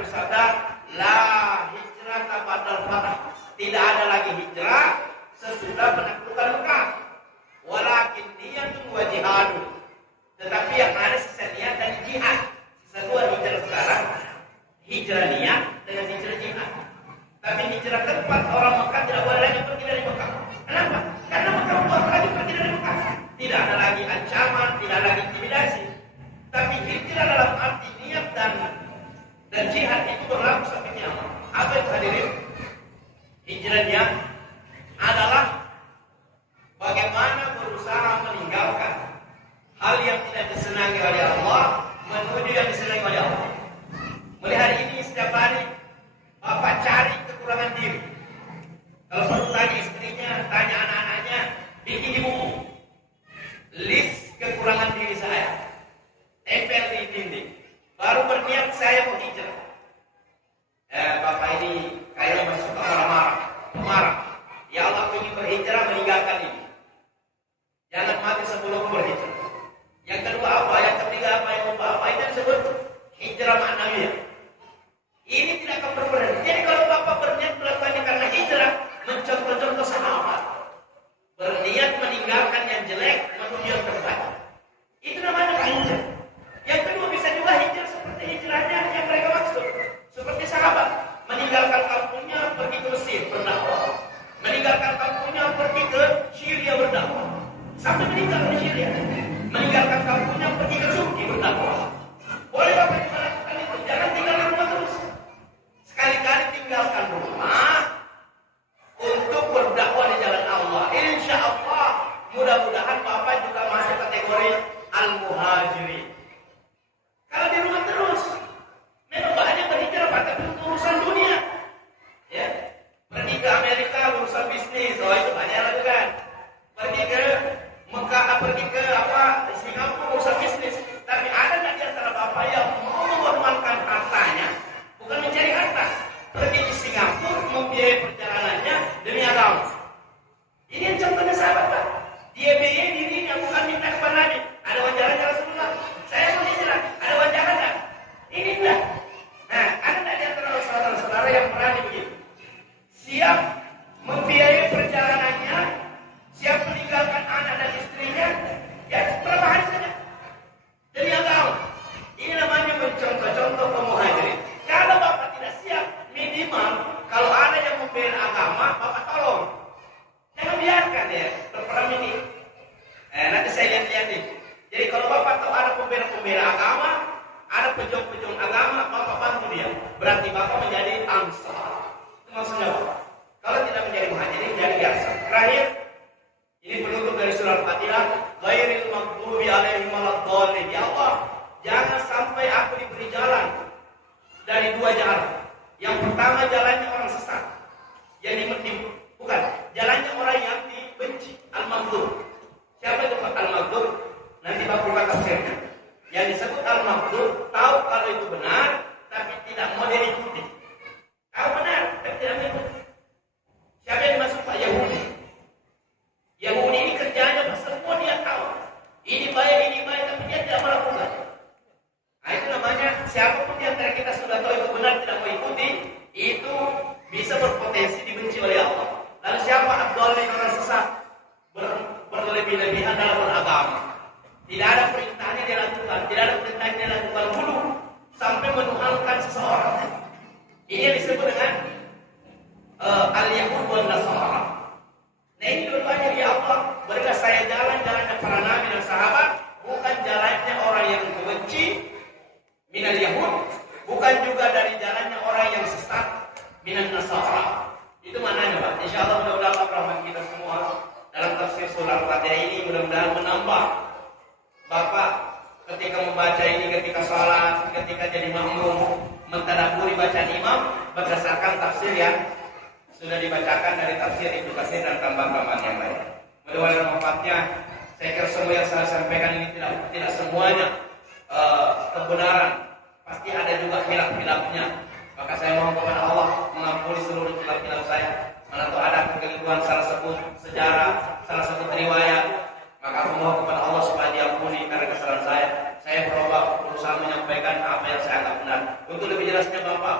bersabda, la hijrata ba'dal fath. Tidak ada lagi hijrah sesudah menaklukkan Mekah. Walakin niyatun wa jihadun. Tetapi yang ada sisa niat dan jihad. Sisa dua hijrah sekarang. Hijrah niat dengan hijrah jihad. Tapi hijrah keempat, orang Mekah tidak boleh lagi pergi dari Mekah. Kenapa? Karena Mekah boleh lagi pergi dari Mekah. Tidak ada lagi ancaman, tidak ada lagi intimidasi. Tapi hijrah dalam arti niat dan jihad itu berlaku sampai kiamat. Apa itu hadirin? Hijrahnya adalah bagaimana berusaha meninggalkan hal yang tidak disenangi oleh Allah menuju yang disenangi oleh Allah. Mulai hari ini setiap hari Bapak cari kekurangan diri. Kalau perlu tanya istrinya, tanya anak-anaknya, bikin di buku list kekurangan diri saya, tempel di dinding. Baru berniat saya mau hijrah. Bapak ini kayaknya masih suka marah-marah. Ya Allah, aku ingin berhijrah meninggalkan ini. Jangan mati sebelum berhijrah. Yang kedua apa? Yang ketiga apa? Yang keempat apa? Itu disebut hijrah ma'nawiyah. Ini tidak akan berhenti. Jadi kalau Bapak berniat melakukannya karena hijrah, mencontoh-contoh sahabat, berniat meninggalkan yang jelek menuju yang terbaik, itu namanya hijrah. Yang kedua bisa juga hijrah seperti hijrahnya yang mereka maksud, seperti sahabat meninggalkan kampungnya pergi ke Mesir berdakwah, meninggalkan kampungnya pergi ke Syria berdakwah, sampai meninggal di Syria, meninggalkan kampungnya pergi ke Turki berdakwah. Boleh Bapak melakukan itu, jangan tinggal di rumah terus. Sekali-kali tinggalkan rumah untuk berdakwah di jalan Allah. Insya Allah mudah-mudahan Bapak juga masuk kategori al-muhajirin. Kalau di rumah terus, memang banyak berhijrah pada urusan dunia. Ya, pergi ke Amerika urusan bisnis, itu banyak lakukan. Pergi ke Mekah, pergi ke Singapura urusan bisnis. Tapi ada nggak di antara Bapak yang mau mengorbankan hartanya, bukan mencari harta, pergi ke Singapura membiayai perjalanannya demi agama? Ini yang contohnya sahabat Pak. Dia biayai dirinya, bukan minta kepada Nabi. Ada wajarannya Rasulullah, saya mau hijrah, ada wajaran nggak? Ini enggak. Nah, ada nggak di antara saudara-saudara yang berani begitu? Siap membiayai perjalanannya, siap meninggalkan anak dan istrinya, ya berapa hari saja demi agama. Ini namanya mencontoh-contoh pemuhajirin. Kalau Bapak tidak siap, minimal kalau ada yang membela agama, Bapak tolong. Jangan biarkan ya berperang ini. Nanti saya lihat-lihat nih. Jadi kalau Bapak tahu ada pembela-pembela agama, ada pejuang-pejuang agama, Bapak bantu dia. Berarti Bapak menjadi ansar. Itu maksudnya Bapak. Kalau tidak menjadi muhajirin, jadi biasa. Terakhir, ini penutup dari surah Al-Fatihah. Ghairil maghdubi alaihim waladdallin. Ya Allah, jangan sampai aku diberi jalan dari dua jalan. Yang pertama jalannya orang sesat, yang dimetipu. Bukan, jalannya orang yang dibenci. Al-maghdub. Siapa itu Al-maghdub? Nanti Bapak buka tafsirnya. Yang disebut Al-maghdub tahu kalau itu benar, tapi tidak mau diikuti. Tahu benar, tapi tidak mengikuti. Siapa yang dimaksud Pak? Yahudi. Yahudi ini kerjanya semua dia tahu. Ini baik, tapi dia tidak melakukan. Nah itu namanya siapapun di antara kita sudah tahu itu benar tidak mau ikuti, itu bisa berpotensi dibenci oleh Allah. Lalu siapa ad-dallin, orang sesat, berlebih-lebihan dalam beragama. Tidak ada perintahnya dia lakukan, tidak ada perintahnya dia lakukan dulu sampai menuhankan seseorang. Ini yang disebut dengan al-Yahud wal Nasara. Nah ini dua-duanya ya Allah, berilah saya jalan-jalannya para nabi dan sahabat, bukan jalannya orang yang membenci minal Yahud, bukan juga dari jalannya orang yang sesat minal Nasara. Itu mananya Pak. Insya Allah mudah-mudahan Allah rahmat kita semua dalam tafsir surah Al-Fatihah ini mudah-mudahan menambah Bapak ketika membaca ini, ketika sholat, ketika jadi makmum, mentadabburi bacaan imam berdasarkan tafsir yang sudah dibacakan dari tafsir Ibnu Katsir dan tambahan-tambahan yang lain. Mudah-mudahan manfaatnya. Saya kira semua yang saya sampaikan ini tidak semuanya kebenaran. Pasti ada juga khilaf-khilafnya. Maka saya mohon kepada Allah mengampuni seluruh khilaf-khilaf saya. Mana tahu ada kekeliruan salah satu sejarah, salah satu riwayat, maka aku mohon kepada Allah supaya diampuni karena kesalahan saya. Saya berusaha menyampaikan apa yang saya anggap benar. Untuk lebih jelasnya Bapak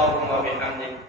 Subhanakallahumma wa bihamdik